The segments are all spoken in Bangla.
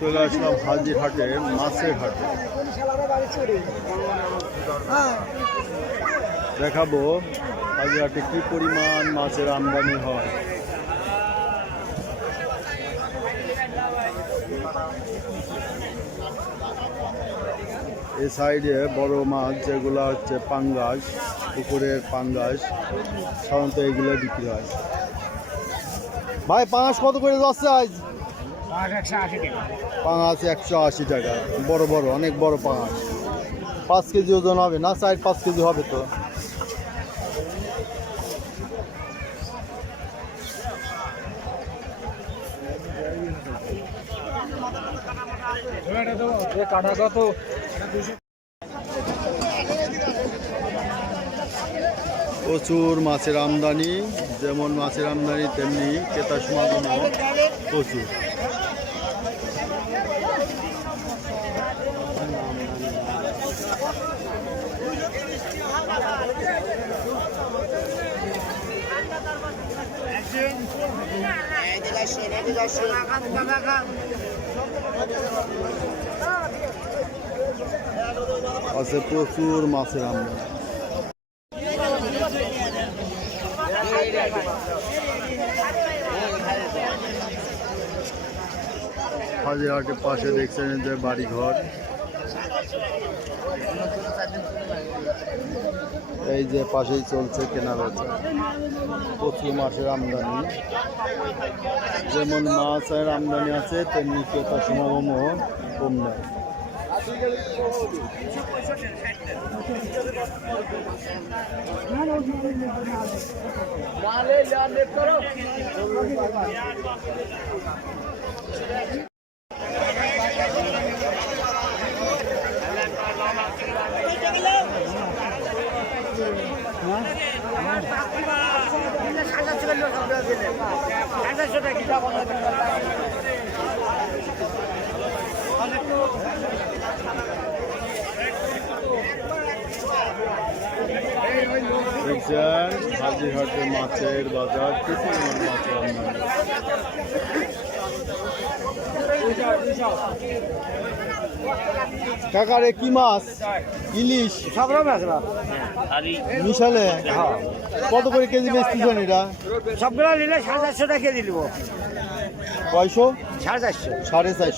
চলে আসলাম হাজিরহাটে মাছের হাটে। দেখাবো হাজিরহাটে কি পরিমাণ মাছের আমদানি হয়। এই সাইডে বড় মাছ যেগুলো হচ্ছে পাঙ্গাস, পুকুরের পাঙ্গাস, সাধারণত এগুলো বিক্রি হয়। ভাই পাঙাশ কত করে যাচ্ছে আজ? পাঙাশ 180 টাকা। বড় বড়, অনেক বড় পাঙাশ। 5 কেজি ওজন হবে না? 4-5 কেজি হবে তো। প্রচুর মাছের আমদানি। যেমন মাছের আমদানি তেমনি ক্রেতা সমাগম প্রচুর। আছে প্রচুর মাছের আমদানি। হাজিরহাটের পাশে দেখছেন যে বাড়িঘর। এই যে পাশেই চলছে কেনাবেচা। প্রচুর মাছের আমদানি। যেমন মাছের আমদানি আছে তেমনি ক্রেতা সমাগমও কম নয়। দেখছেন হাজিরহাটে মাছের বাজার, কি পরিমাণ মাছের আমদানি। কাকারে কি মাছ? ইলিশ সব রকম আছে মিশালে। কত করে কেজি বেচতেছেন এটা? সবগুলো নিলে 450 টাকা কেজি দিব। কয়শো? 450। 450।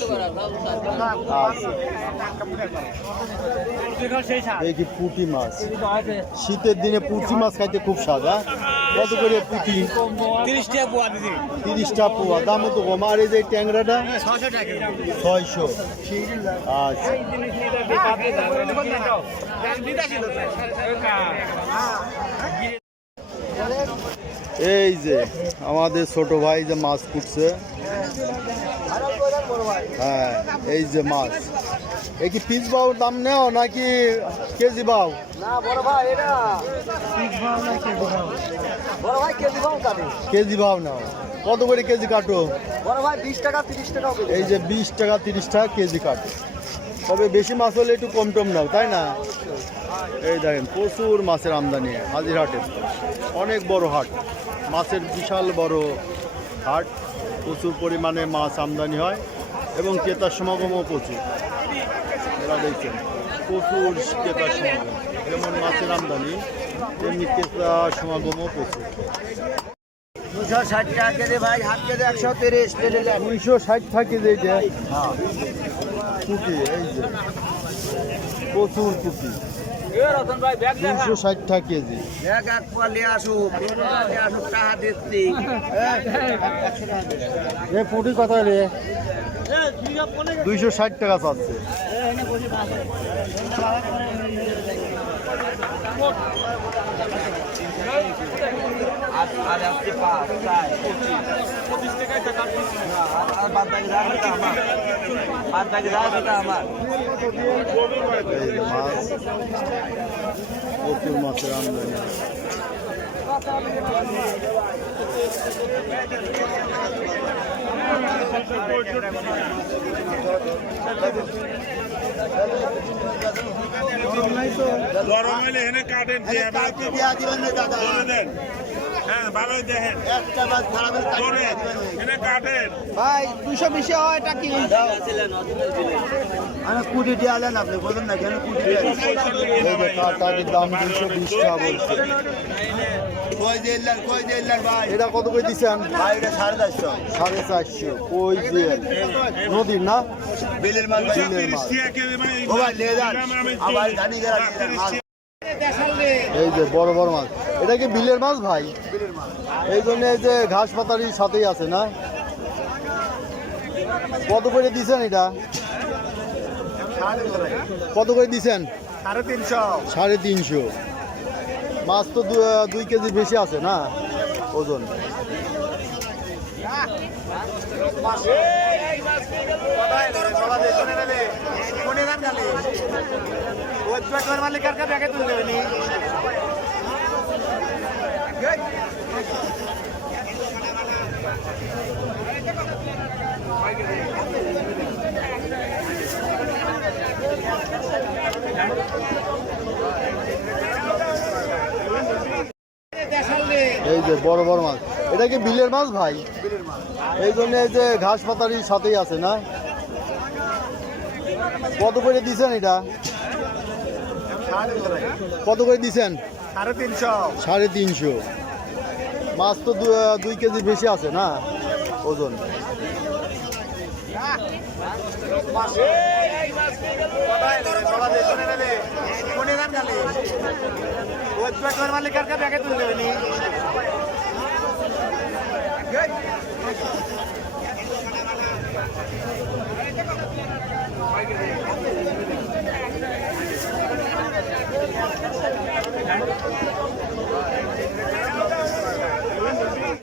এই কি পুঁটি মাছ? শীতের দিনে পুঁটি মাছ খাইতে খুব স্বাদ। কত করে পুঁটি? 30 টাকা পোয়া দিদি। 30 টাকা পোয়া, দামও তো কম। আর এই যে ট্যাংরাটা 600 টাকা। 600। আচ্ছা, এই যে আমাদের ছোট ভাই যে মাছ কুটছে। হ্যাঁ, এই যে মাছ। এ কি পিস বাউ দাম নেও নাকি কেজি বাউ? না বড় ভাই, এটা পিস ভাও না কেজি ভাও। বড় ভাই কেজি ভাও কাটে। কেজি ভাও নাও। কত করে কেজি কাটো? বড় ভাই 20 টাকা 30 টাকা কেজি। এই যে 20 টাকা 30 টাকা কেজি কাটো। তবে বেশি মাছ হলে একটু কম টম নাও, তাই না? এই দেখেন প্রচুর মাছের আমদানি হাজিরহাটে। অনেক বড় হাট, মাছের বিশাল বড় হাট। প্রচুর পরিমাণে মাছ আমদানি হয় এবং ক্রেতার সমাগমও প্রচুর। এরা দেখছেন প্রচুর ক্রেতার সমাগম। যেমন মাছের আমদানি তেমনি ক্রেতা সমাগমও প্রচুর। 260 টাকা কেজি ভাই, হাফ কেজি 130 কেজি। 260 টাকা কেজি। এইটা পুঁটি, এই যে প্রচুর পুঁটি। 260 টাকা কেজি। এক পোয়া নিয়ে আসুক, টাকা দিচ্ছি। পুঁটি কত রে? 260 টাকা চাচ্ছে। মাছ প্রচুর মাছের আমদানি। গরম হইলে এখানে কাটেন দেন। হ্যাঁ ভালোই দেখেন এখানে কাটেন। ভাই 200 বেশি হয় এটা কি আমি কুড়ি দিয়ে আলেন আপনি বলুন না কেন কুড়ি এই যে কাঠের দাম 220 টাকা বলছে। এটা কত করে দিচ্ছেন? 450 কই জেল নদীর না বিলের মাছ। এই যে বড় বড় মাছ, এটা কি বিলের মাছ ভাই? এই জন্য এই যে ঘাস পাতারির সাথেই আছে না। কত করে দিচ্ছেন এটা? কত করে দিচ্ছেন? 350। মাছ তো 2 কেজির বেশি আছে না ওজন। এই যে বড় বড় মাছ, এটা কি বিলের মাছ ভাই? এই জন্য এই যে ঘাস পাতারির সাথেই আছে না। কত করে দিচ্ছেন এটা? কত করে দিচ্ছেন? 350। মাছ তো 2 কেজির বেশি আছে না ওজন।